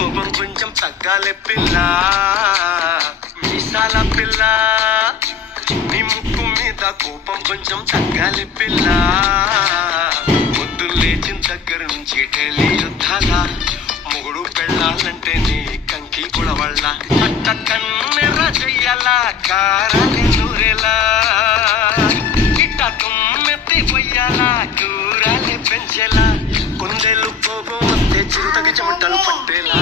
కోపం కొంచెం తగ్గాలే పిల్ల మీసాల పిల్ల నీ ముక్కు మీద కోపం కొంచెం తగ్గాలి పిల్ల పొద్దు లేచిన దగ్గర నుంచి ఢిల్లీ యుద్ధాల మొగుడు పెళ్ళాలంటే నీ కంకి కుడవళ్ళ అట్ట కన్నెర్ర చెయ్యాలా కారాలి నూరేలా ఇట్ట తుమ్మెత్తి పొయ్యాలా కూరాలి పెంచేలా కొందేళ్ళు కోపం వస్తే చింతకి చెమటలు పట్టేలా